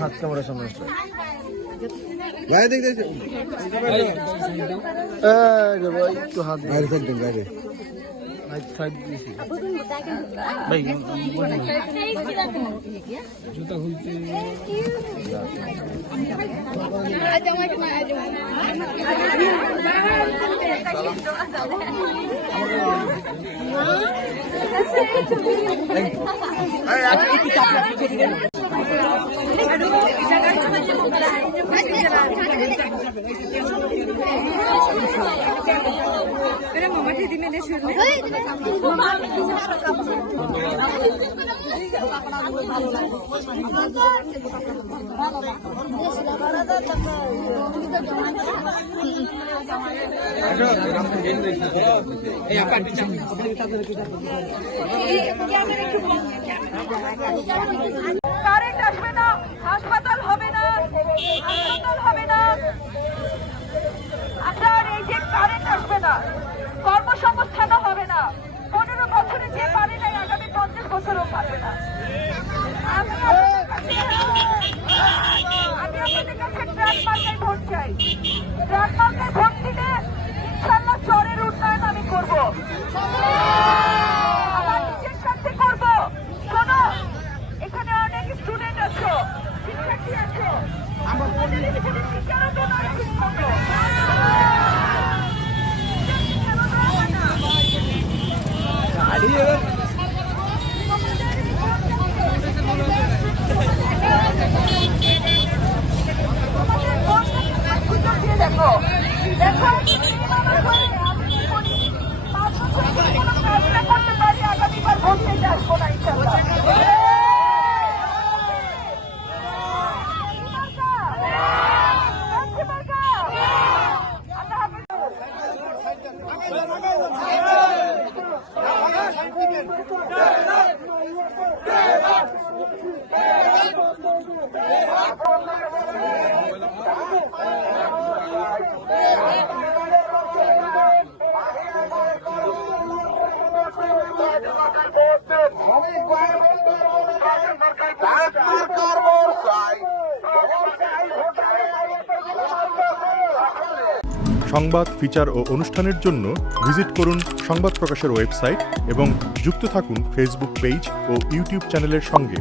হাত ক্যামেরার সামনে একটু হাত বাইরে ফেলতেন বাইরে জুতা খুলতে কারেন্ট আসবে না, হাসপাতাল হবে না, হাসপাতাল হবে না, আপনার এই যে কারেন্ট আসবে না, কর্মসংস্থানও হবে না, 15 বছরে যে পারে নাই আগামী 50 বছরও পারবে না। আমি আপনাদের কাছে ট্রাক মার্কায় ভোট চাই। ট্রাক মার্কায় ভোট দিলে ইনশাল্লাহ চরের উন্নয়ন আমি করব, আমার নিজের সাথে করব। শোনো, এখানে অনেক স্টুডেন্ট আছো, শিক্ষার্থী আছো, আমাদের এখানে টিচারও তো নয় ঠিক মতো। দেখো দেখো করতে পারি, আগামীবার ভোট দিতে আসবো না ইনশাল্লাহ। সংবাদ, ফিচার ও অনুষ্ঠানের জন্য ভিজিট করুন সংবাদ প্রকাশের ওয়েবসাইট এবং যুক্ত থাকুন ফেসবুক পেজ ও ইউটিউব চ্যানেলের সঙ্গে।